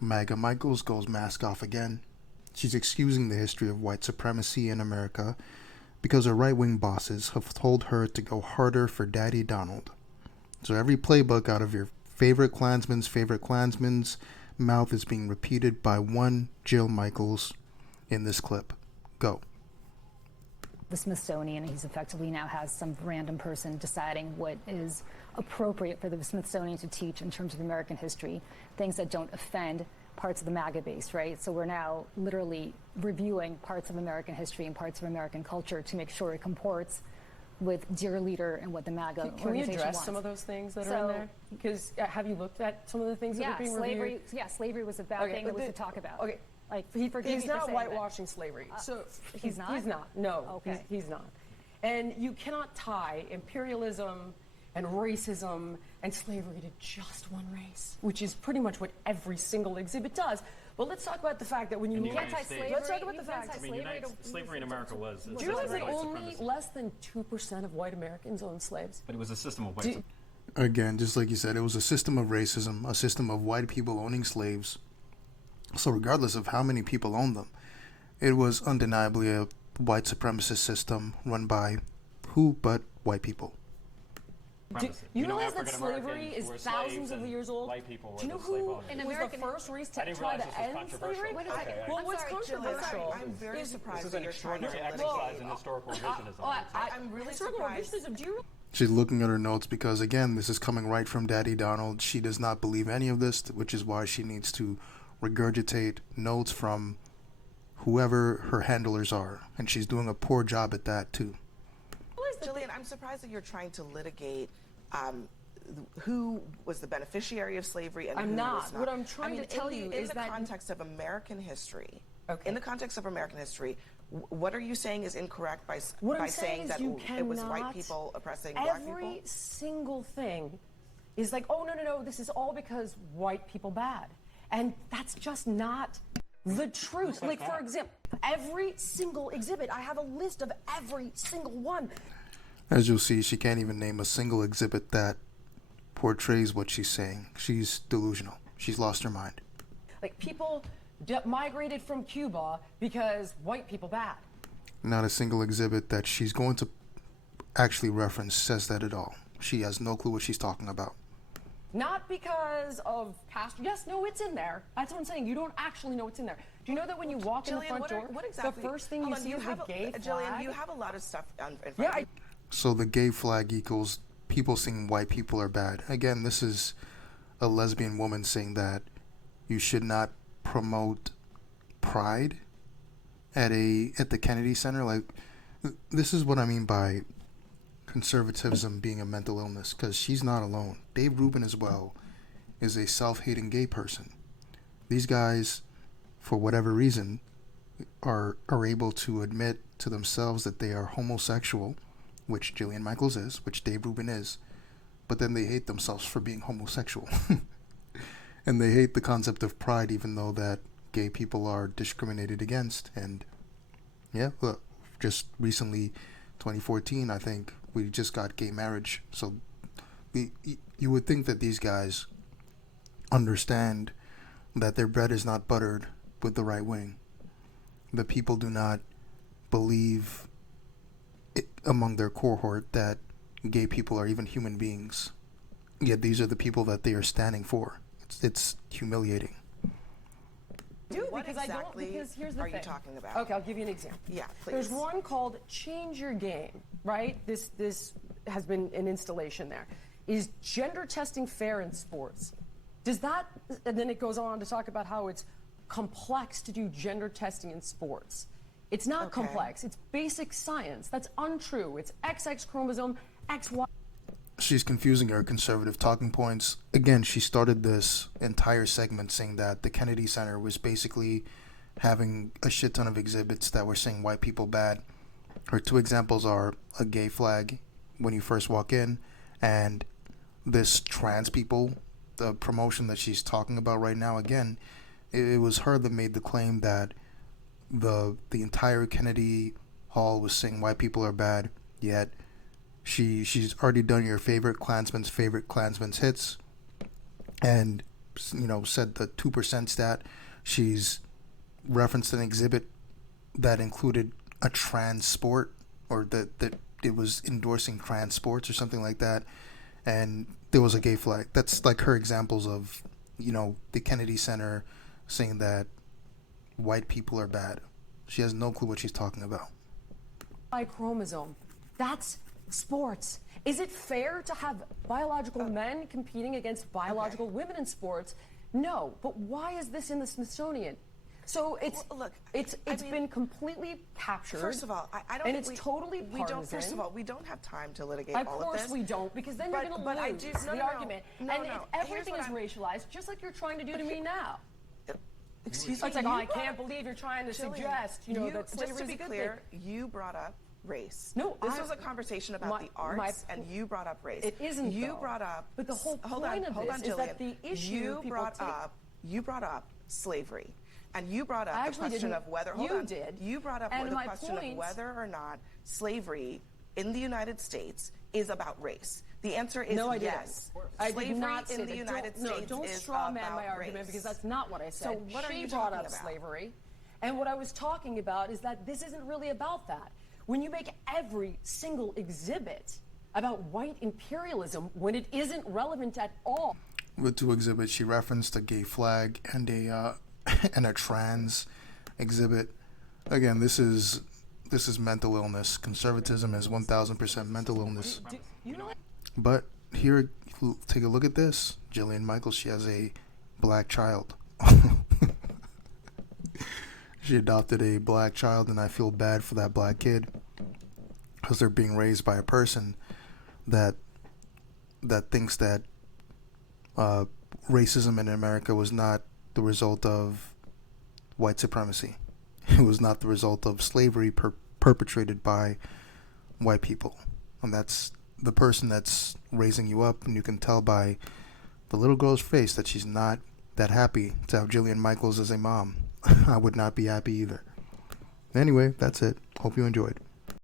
MAGA Michaels goes mask off again. She's excusing the history of white supremacy in America because her right-wing bosses have told her to go harder for Daddy Donald. So every playbook out of your favorite Klansman's mouth is being repeated by one Jill Michaels in this clip. Go. The Smithsonian, he's effectively now has some random person deciding what is appropriate for the Smithsonian to teach in terms of American history, things that don't offend parts of the MAGA base, right? So we're now literally reviewing parts of American history and parts of American culture to make sure it comports with dear leader and what the MAGA organization Can we address wants. some of those things that are in there? Because have you looked at some of the things that are being reviewed? Yeah, slavery was a bad thing that was to talk about. Okay. Like, He's not whitewashing slavery. So he's not? He's not. No, Okay. he's not. And you cannot tie imperialism and racism and slavery to just one race, which is pretty much what every single exhibit does. But let's talk about the fact that when you can't tie slavery. let's talk about the fact. Slavery in America was. Do you realize that only less than 2% of white Americans owned slaves? But it was a system of white. Again, just like you said, it was a system of racism, a system of white people owning slaves. So regardless of how many people owned them, it was undeniably a white supremacist system run by who but white people. Do you realize that slavery is thousands of years old? White people Do you know were the slave who owners. was the first race to try to end slavery? Well, what's controversial? I'm very surprised This is that an you're trying to extraordinary exercise in historical revisionism. I'm really surprised. Do you She's looking at her notes because, again, this is coming right from Daddy Donald. She does not believe any of this, which is why she needs to regurgitate notes from whoever her handlers are. And she's doing a poor job at that, too. Jillian, I'm surprised that you're trying to litigate who was the beneficiary of slavery and I'm who not. was not. What I'm trying to tell you is in that the context of American history, Okay. in the context of American history, what are you saying is incorrect by What I'm saying saying that is you it was white cannot- people oppressing black people? every single thing is like, oh, no, this is all because white people bad. And that's just not the truth. Like, for example, every single exhibit, I have a list of every single one. As you'll see, she can't even name a single exhibit that portrays what she's saying. She's delusional. She's lost her mind. Like, people migrated from Cuba because white people bad. Not a single exhibit that she's going to actually reference says that at all. She has no clue what she's talking about. Not because of Castro. Yes, no, it's in there. That's what I'm saying. You don't actually know what's in there. Do you know that when you walk in the front door, what exactly? the first thing you see is the gay flag? Jillian, you have a lot of stuff in front Yeah, of you. So the gay flag equals people saying white people are bad. Again, this is a lesbian woman saying that you should not promote pride at the Kennedy Center. Like, this is what I mean by conservatism being a mental illness, because she's not alone. Dave Rubin as well is a self-hating gay person. These guys, for whatever reason, are able to admit to themselves that they are homosexual, which Jillian Michaels is, which Dave Rubin is, but then they hate themselves for being homosexual. And they hate the concept of pride, even though that gay people are discriminated against. And yeah, look, just recently, 2014, I think, we just got gay marriage. So you would think that these guys understand that their bread is not buttered with the right wing. The people do not believe among their cohort that gay people are even human beings. Yet these are the people that they are standing for. It's humiliating. What because exactly because here's the are you thing. talking about? Okay, I'll give you an example. Yeah, please. There's one called Change Your Game, right? This has been an installation there. Is gender testing fair in sports? Does that, and then it goes on to talk about how it's complex to do gender testing in sports. It's not complex. It's basic science. That's untrue. It's XX chromosome, XY. She's confusing her conservative talking points. Again, she started this entire segment saying that the Kennedy Center was basically having a shit ton of exhibits that were saying white people bad. Her two examples are a gay flag when you first walk in, and this trans people, the promotion that she's talking about right now. Again, it was her that made the claim that the entire Kennedy Hall was saying white people are bad, yet she's already done your favorite Klansman's hits, and said the 2% stat. She's referenced an exhibit that included a trans sport, or that it was endorsing trans sports or something like that, and there was a gay flag. That's like her examples of, the Kennedy Center saying that white people are bad. She has no clue what she's talking about. Y chromosome. That's sports. Is it fair to have biological men competing against biological women in sports? No. But why is this in the Smithsonian? So it's been completely captured. First of all, I don't. And it's totally partisan. First of all, we don't have time to litigate all of this. Of course we don't, because then you're going to lose the argument. Everything is racialized, just like you're trying to do to me now. Excuse me. It's like, I can't believe you're trying to suggest, that slavery just to is be a good clear, thing. you brought up race. No, this was a conversation about the arts, and you brought up race. It isn't. You brought up. But the whole hold point on, of this is that the issue you brought up slavery. And you brought up the question of whether. You brought up the question of whether or not slavery in the United States is about race. The answer is yes. I did not say in the United States don't is straw man my about argument, race. because that's not what I said. So what are you brought talking up about? Slavery, and what I was talking about is that this isn't really about that. When you make every single exhibit about white imperialism when it isn't relevant at all. With two exhibits, she referenced a gay flag and a and a trans exhibit. Again, this is mental illness. Conservatism is 1,000% mental illness. But here, take a look at this. Jillian Michaels, she has a black child. She adopted a black child, and I feel bad for that black kid, because they're being raised by a person that thinks that racism in America was not the result of white supremacy. It was not the result of slavery perpetrated by white people. And that's the person that's raising you up, and you can tell by the little girl's face that she's not that happy to have Jillian Michaels as a mom. I would not be happy either. Anyway, that's it. Hope you enjoyed.